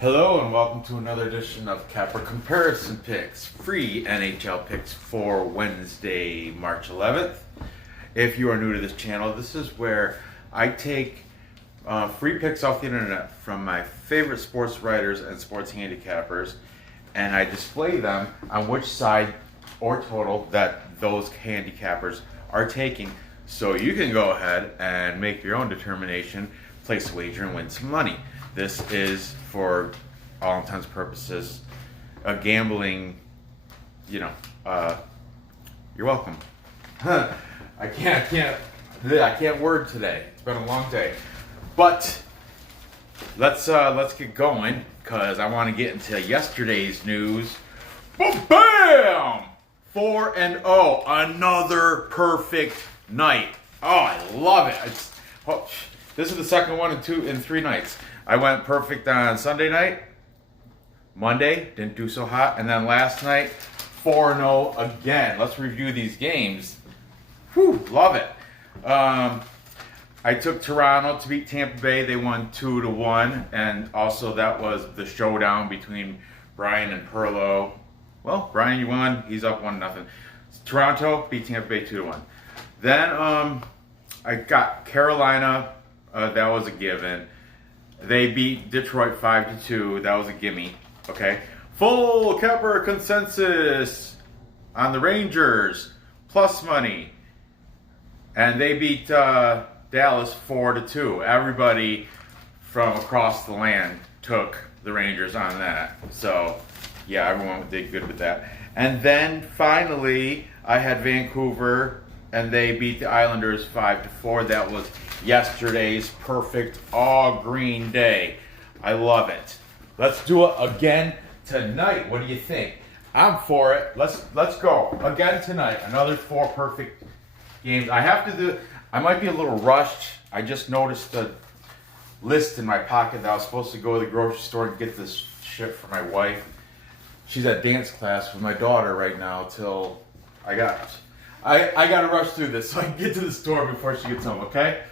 Hello and welcome to another edition of Capper Comparison Picks, free NHL picks for Wednesday, March 11th. If you are new to this channel, this is where I take free picks off the internet from my favorite sports writers and sports handicappers, and I display them on which side or total that those handicappers are taking. So you can go ahead and make your own determination, place a wager, and win some money. This is, for all intents and purposes, a gambling, you're welcome. I can't word today. It's been a long day. But let's get going, because I want to get into yesterday's news. Bam! 4-0. Another perfect night. Oh, I love it. This is the second one in 3 nights. I went perfect on Sunday night. Monday, didn't do so hot. And then last night, 4-0 again. Let's review these games. Whew, love it. I took Toronto to beat Tampa Bay. They won 2-1. And also that was the showdown between Brian and Perlo. Well, Brian, you won. He's up 1-0. Toronto beat Tampa Bay 2-1. Then I got Carolina. That was a given. They beat Detroit 5-2. That was a gimme. Okay. Full Capper consensus on the Rangers. Plus money. And they beat Dallas 4-2. Everybody from across the land took the Rangers on that. So, yeah, everyone did good with that. And then finally, I had Vancouver, and they beat the Islanders 5-4. That was yesterday's perfect all-green day. I love it. Let's do it again tonight. What do you think? I'm for it. Let's go again tonight. Another 4 perfect games. I might be a little rushed. I just noticed a list in my pocket that I was supposed to go to the grocery store and get this shit for my wife. She's at dance class with my daughter right now till I gotta rush through this so I can get to the store before she gets home, okay?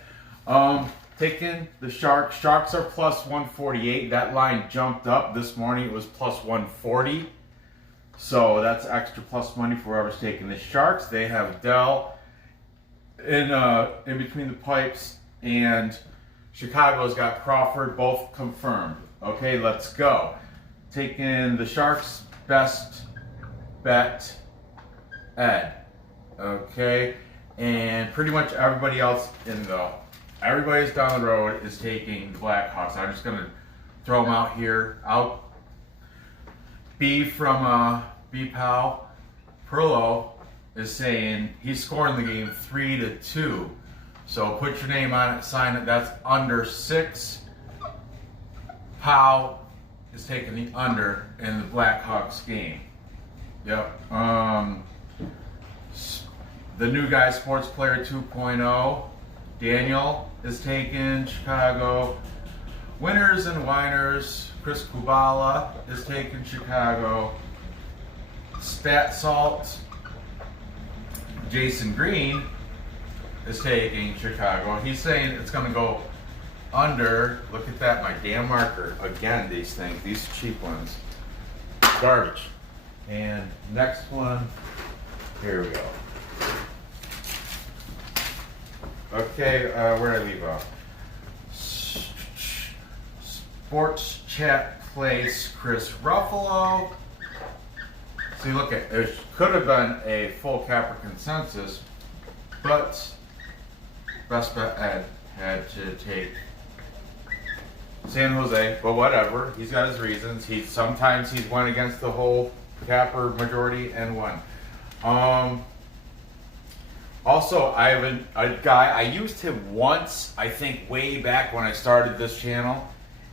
Taking the Sharks. Sharks are plus 148. That line jumped up. This morning it was plus 140. So that's extra plus money for whoever's taking the Sharks. They have Dell in between the pipes, and Chicago's got Crawford, both confirmed. Okay, let's go. Taking the Sharks, best bet, Ed. Okay, and pretty much everybody else everybody's down the road is taking the Blackhawks. I'm just gonna throw them out here. B from B Pal Perlo is saying he's scoring the game 3-2. So put your name on it, sign it. That's under 6. Powell is taking the under in the Blackhawks game. Yep. The new guy, Sports Player 2.0, Daniel is taking Chicago. Winners and Whiners, Chris Kubala is taking Chicago. Stat Salt, Jason Green is taking Chicago. He's saying it's going to go under. Look at that, my damn marker. Again, these things, these cheap ones. Garbage. And next one, here we go. Okay, where did I leave off? Sports Chat Place, Chris Ruffalo. See, look, it could have been a full Capper consensus, but Best Bet Ed had to take San Jose. But whatever, he's got his reasons. Sometimes he's went against the whole Capper majority and won. Also, I have a guy, I used him once, I think way back when I started this channel,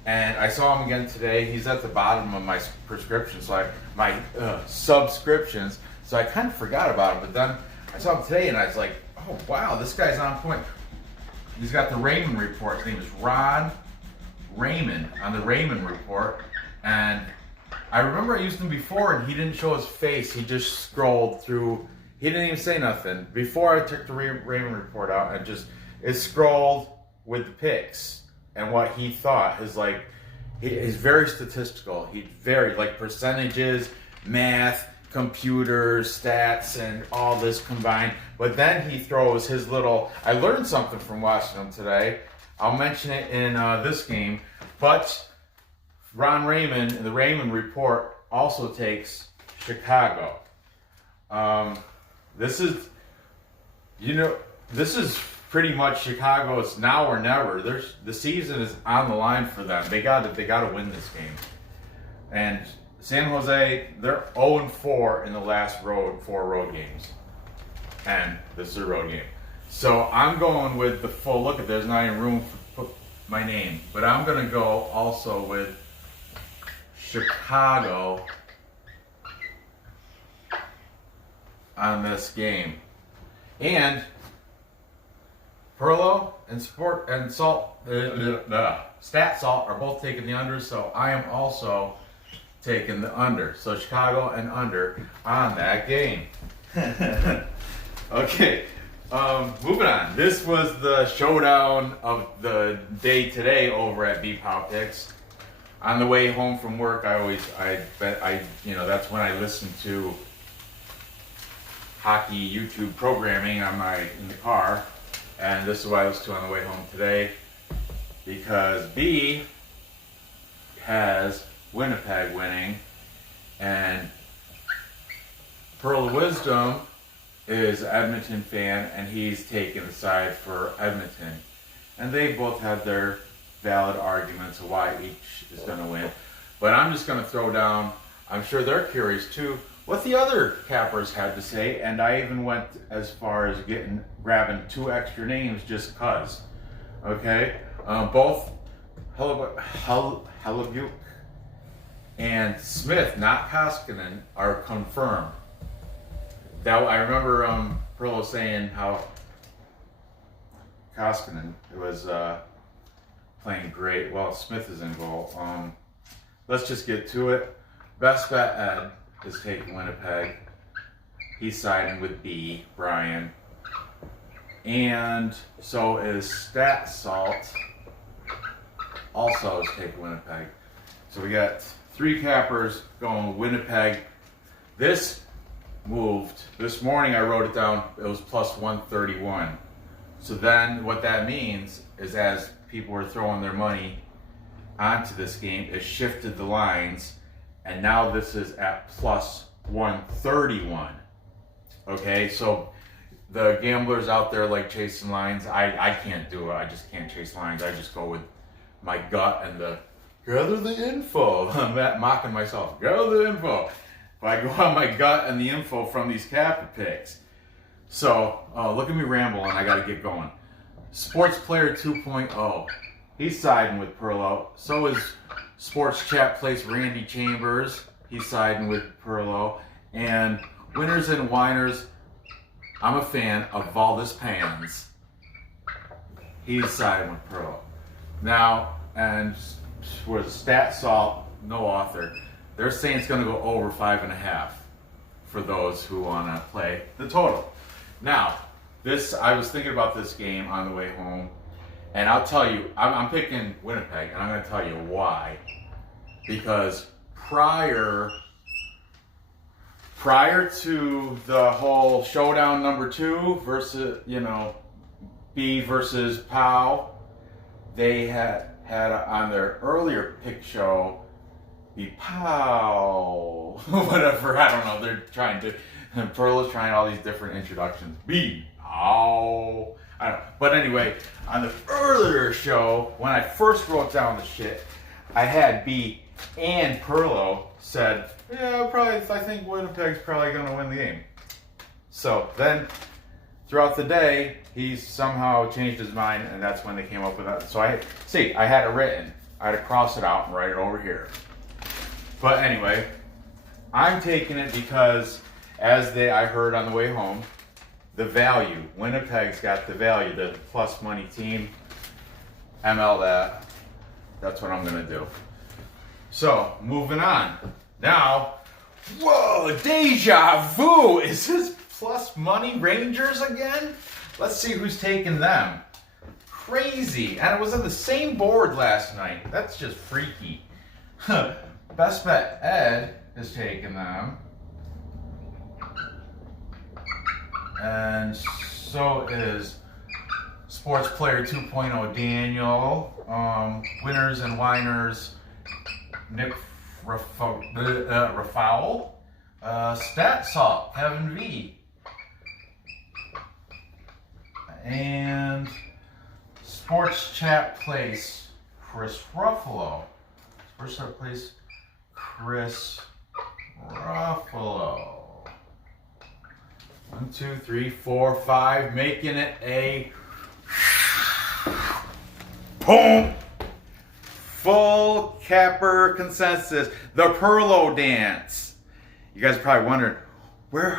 and I saw him again today. He's at the bottom of my prescriptions, my subscriptions, so I kind of forgot about him, but then I saw him today and I was like, oh wow, this guy's on point. He's got the Raymond Report. His name is Ron Raymond on the Raymond Report, and I remember I used him before and he didn't show his face, he just scrolled through. He didn't even say nothing. Before I took the Raymond Report out, it scrolled with the picks and what he thought. He's very statistical. He's very, like, percentages, math, computers, stats, and all this combined. But then he throws his little... I learned something from watching him today. I'll mention it in this game. But Ron Raymond, the Raymond Report, also takes Chicago. This is... this is pretty much Chicago's now or never. The season is on the line for them. They got to win this game. And San Jose, they're 0-4 in the last 4 road games. And this is a road game. So I'm going with the full look at there's not even room for put my name. But I'm going to go also with Chicago on this game. And Perlo and Stat Salt are both taking the under, so I am also taking the under. So Chicago and under on that game. Okay, moving on. This was the showdown of the day today over at B-Pow Picks. On the way home from work, that's when I listen to hockey YouTube programming in the car. And this is what I listened to on the way home today, because B has Winnipeg winning, and Pearl of Wisdom is an Edmonton fan, and he's taking the side for Edmonton. And they both have their valid arguments of why each is going to win. But I'm just going to throw down, I'm sure they're curious too, what the other cappers had to say, and I even went as far as grabbing 2 extra names just cause. Okay, both Hellebuyck and Smith, not Koskinen, are confirmed. That I remember Perlo saying how Koskinen was playing great. Well, Smith is in goal. Let's just get to it. Best bet Ed is taking Winnipeg. He's siding with B, Brian. And so is Stat Salt. Also is taking Winnipeg. So we got 3 cappers going Winnipeg. This moved. This morning I wrote it down. It was plus 131. So then what that means is as people were throwing their money onto this game, it shifted the lines. And now this is at plus 131. Okay, so the gamblers out there like chasing lines, I can't do it. I just can't chase lines. I just go with my gut and gather the info. I'm mocking myself. Gather the info. But I go on my gut and the info from these Kappa picks. So, look at me rambling. I got to get going. Sports Player 2.0. He's siding with Perlo. So is Sports Chat Place Randy Chambers. He's siding with Perlo. And Winners and Winers, I'm a fan of Valdez Pans. He's siding with Perlo. Now, and with Stat Salt, no author, they're saying it's going to go over 5.5 for those who want to play the total. Now, I was thinking about this game on the way home, and I'll tell you, I'm picking Winnipeg, and I'm going to tell you why. Because prior to the whole showdown number 2 versus, B versus Pow, they had on their earlier pick show, be Pow, whatever, I don't know, they're trying to, Pearl is trying all these different introductions, be Pow, I don't know. But anyway, on the earlier show, when I first wrote down the shit, I had B and Perlo said, yeah, I think Winnipeg's probably going to win the game. So then, throughout the day, he somehow changed his mind, and that's when they came up with that. So I had it written. I had to cross it out and write it over here. But anyway, I'm taking it because, I heard on the way home, the value. Winnipeg's got the value, the plus money team. ML that. That's what I'm going to do. So, moving on. Now, whoa, deja vu. Is this plus money Rangers again? Let's see who's taking them. Crazy. And it was on the same board last night. That's just freaky. Best Bet Ed is taking them. And so is Sports Player 2.0 Daniel. Winners and Whiners Nick Rafael. Stat Salt Kevin V. And Sports Chat Place Chris Ruffalo. Sports Chat Place Chris Ruffalo. 1, 2, 3, 4, 5, making it a boom, full capper consensus. The Perlo dance. You guys probably wondered,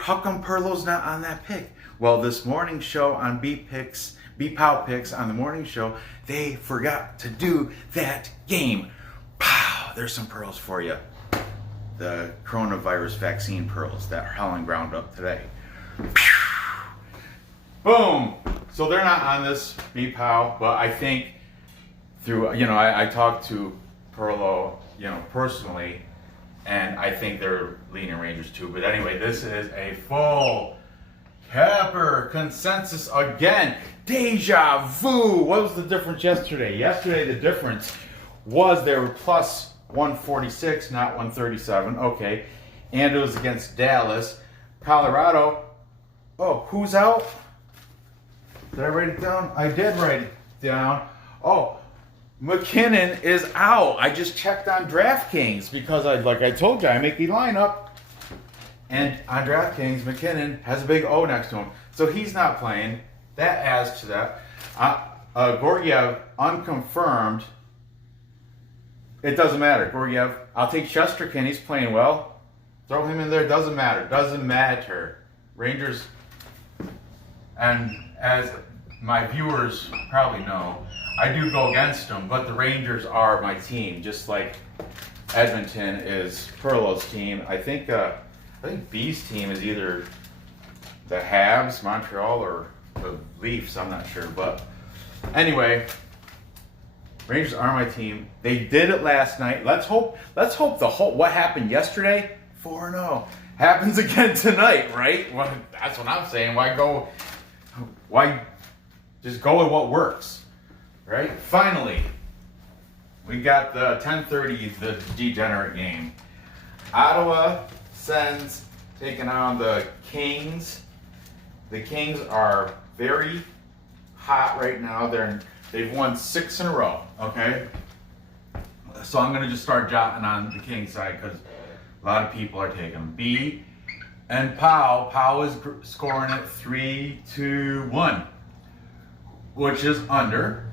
how come Perlo's not on that pick? Well, this morning show on B-Pow Picks on the morning show, they forgot to do that game. Pow! There's some pearls for you. The coronavirus vaccine pearls that Helen ground up today. Boom! So they're not on this B-Pow, but I think through, I talked to Perlo, personally, and I think they're leaning Rangers too. But anyway, this is a full capper consensus again. Deja vu. What was the difference yesterday? Yesterday, the difference was they were plus 146, not 137. Okay. And it was against Dallas. Colorado. Oh, who's out? Did I write it down? I did write it down. Oh, McKinnon is out. I just checked on DraftKings because like I told you, I make the lineup. And on DraftKings, McKinnon has a big O next to him. So he's not playing. That adds to that. Gorgiev, unconfirmed. It doesn't matter. Gorgiev, I'll take Shesterkin. He's playing well. Throw him in there. Doesn't matter. Doesn't matter. Rangers, and as my viewers probably know, I do go against them, but the Rangers are my team, just like Edmonton is Perlo's team. I think B's team is either the Habs, Montreal, or the Leafs. I'm not sure, but anyway, Rangers are my team. They did it last night. Let's hope what happened yesterday, 4-0, happens again tonight, right? Well, that's what I'm saying. Why just go with what works, right? Finally, we got the 10:30, the degenerate game. Ottawa Sens taking on the Kings. The Kings are very hot right now. They've won 6 in a row, okay? So I'm going to just start jotting on the Kings side because a lot of people are taking them. B and Pow. Pow is scoring at 3-2-1, which is under.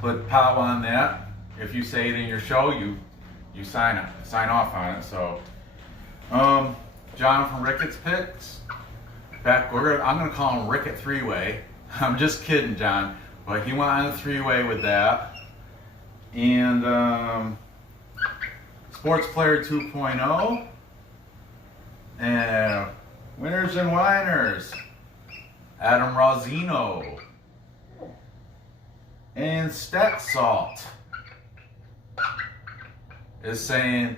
Put Pow on that. If you say it in your show, you sign off on it. So, Jonathan Ricketts picks. I'm gonna call him Rickett 3-way. I'm just kidding, John, but he went on a 3-way with that. And Sports Player 2.0 and Winners and Whiners, Adam Rosino and Stat Salt is saying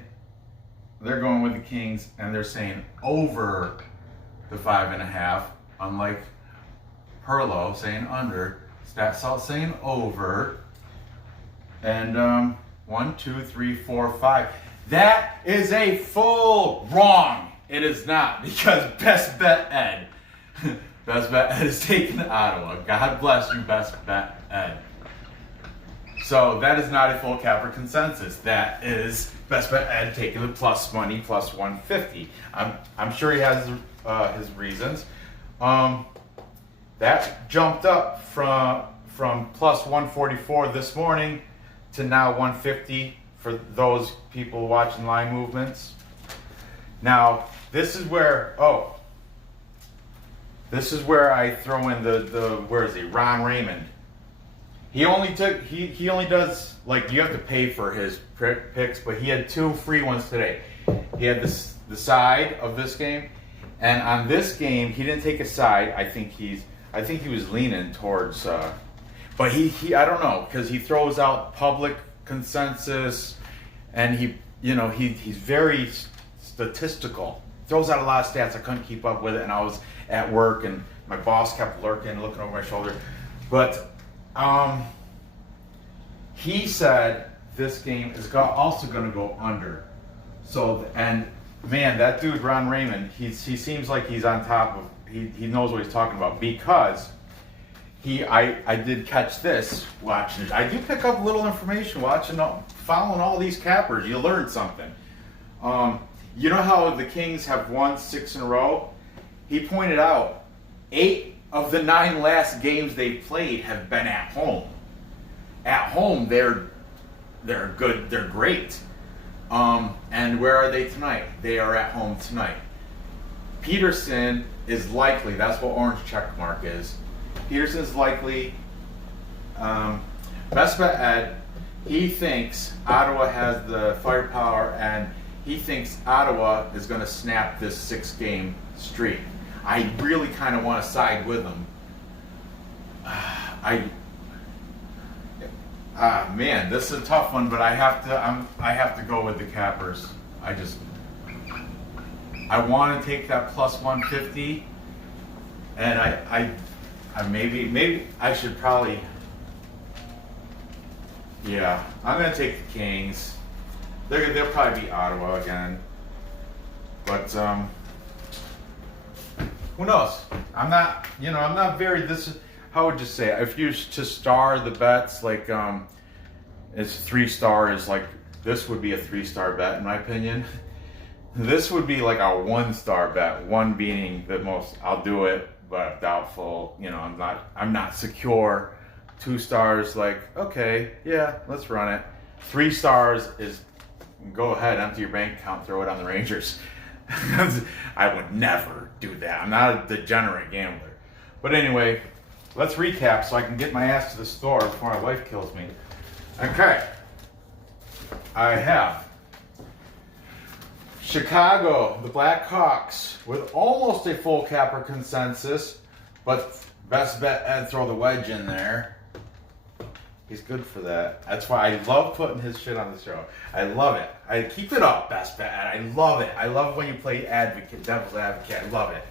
they're going with the Kings, and they're saying over the 5.5, unlike Perlo saying under. Stat Salt saying over. And 1, 2, 3, 4, 5. That is a full wrong. It is not, because Best Bet Ed. Best Bet Ed is taking Ottawa. God bless you, Best Bet Ed. So that is not a full capper consensus. That is Best Bet Ed taking the plus money, plus 150. I'm sure he has his reasons. That jumped up from plus 144 this morning to now 150 for those people watching line movements. Now this is where I throw in the where is he? Ron Raymond. He only does, like, you have to pay for his picks, but he had 2 free ones today. He had the side of this game, and on this game he didn't take a side. I think he was leaning towards, but he I don't know, because he throws out public consensus, and he's very statistical. Throws out a lot of stats. I couldn't keep up with it, and I was at work, and my boss kept looking over my shoulder. But he said this game is also going to go under. So, and man, that dude Ron Raymond, he seems like he's on top of. He knows what he's talking about, because I did catch this watching it. I do pick up little information following all these cappers. You learn something. You know how the Kings have won 6 in a row? He pointed out 8 of the 9 last games they've played have been at home. At home, they're good. They're great. And where are they tonight? They are at home tonight. Peterson is likely. That's what orange check mark is. Peterson's likely. Best bet Ed. He thinks Ottawa has the firepower, and he thinks Ottawa is going to snap this 6-game streak. I really kind of want to side with them. Man, this is a tough one, but I have to go with the Cappers. I want to take that plus 150, and I maybe I should probably. Yeah, I'm gonna take the Kings. They'll probably beat Ottawa again, but who knows? I'm not very. How would you say it? If you to star the bets, like it's 3 stars. Like this would be a 3-star bet in my opinion. This would be like a 1-star bet. 1 being the most. I'll do it, but doubtful. I'm not secure. 2 stars, like, okay, yeah, let's run it. 3 stars is, go ahead, empty your bank account, throw it on the Rangers. I would never do that. I'm not a degenerate gambler. But anyway, let's recap so I can get my ass to the store before my wife kills me. Okay. I have Chicago, the Blackhawks, with almost a full capper consensus, but best bet Ed throw the wedge in there. He's good for that. That's why I love putting his shit on the show. I love it. I keep it up, best bet. I love it. I love when you play devil's advocate. I love it.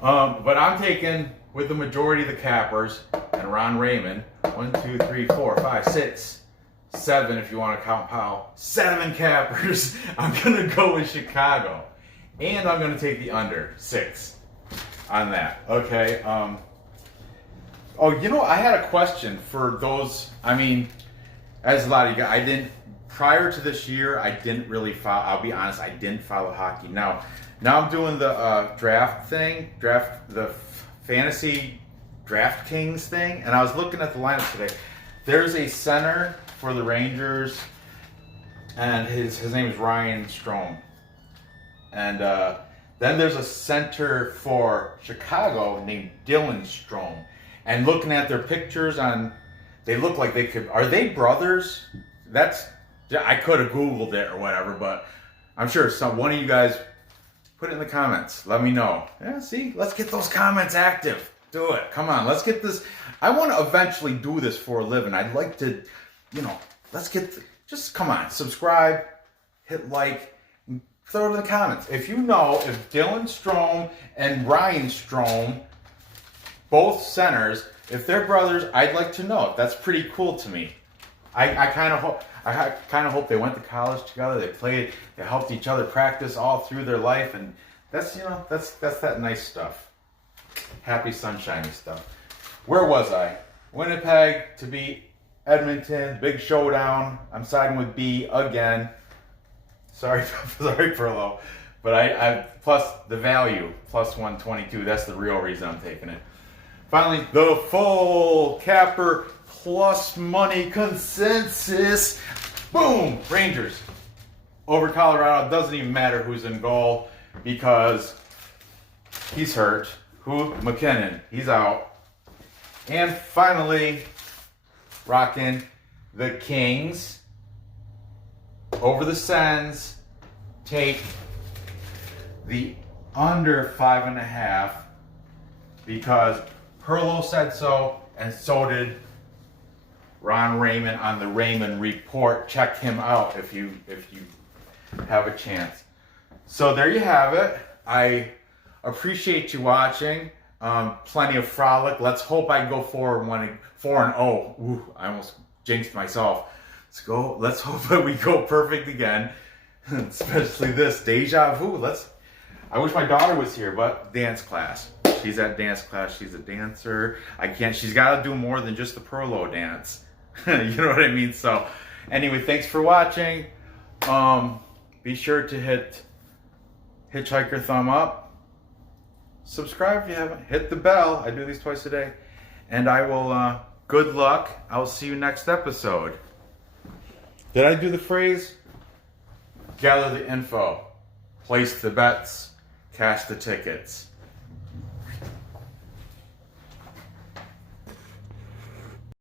But I'm taking, with the majority of the cappers, and Ron Raymond, 1, 2, 3, 4, 5, 6, 7 if you want to count Powell. 7 cappers. I'm going to go with Chicago. And I'm going to take the under, 6 on that. Okay. Oh, I had a question for those. As a lot of you guys, prior to this year, I didn't really follow. I'll be honest, I didn't follow hockey. Now I'm doing the the fantasy DraftKings thing, and I was looking at the lineup today. There's a center for the Rangers, and his name is Ryan Strome. And then there's a center for Chicago named Dylan Strome. And looking at their pictures they look like they could. Are they brothers? I could have Googled it or whatever, but I'm sure one of you guys put it in the comments. Let me know. Yeah, see, let's get those comments active. Do it. Come on, let's get this. I want to eventually do this for a living. I'd like to, just come on, subscribe, hit like, and throw it in the comments. If you know if Dylan Strome and Ryan Strome, both centers, if they're brothers, I'd like to know. That's pretty cool to me. I kind of hope they went to college together. They played. They helped each other practice all through their life, and that's that nice stuff. Happy sunshiny stuff. Where was I? Winnipeg to beat Edmonton. Big showdown. I'm siding with B again. Sorry, Furlow. But I plus the value, plus 122. That's the real reason I'm taking it. Finally, the full capper plus money consensus. Boom! Rangers over Colorado. Doesn't even matter who's in goal because he's hurt. McKinnon, he's out. And finally, rocking the Kings over the Sens. Take the under 5.5 because Perlo said so, and so did Ron Raymond on the Raymond Report. Check him out if you have a chance. So there you have it. I appreciate you watching. Plenty of frolic. Let's hope I go 4-0. Ooh, I almost jinxed myself. Let's hope that we go perfect again. Especially this deja vu. I wish my daughter was here, but dance class. She's at dance class. She's a dancer. She's got to do more than just the Perlo dance. You know what I mean? So anyway, thanks for watching. Be sure to hit Hitchhiker thumb up. Subscribe if you haven't. Hit the bell. I do these twice a day. And I will, good luck. I'll see you next episode. Did I do the phrase? Gather the info. Place the bets. Cash the tickets.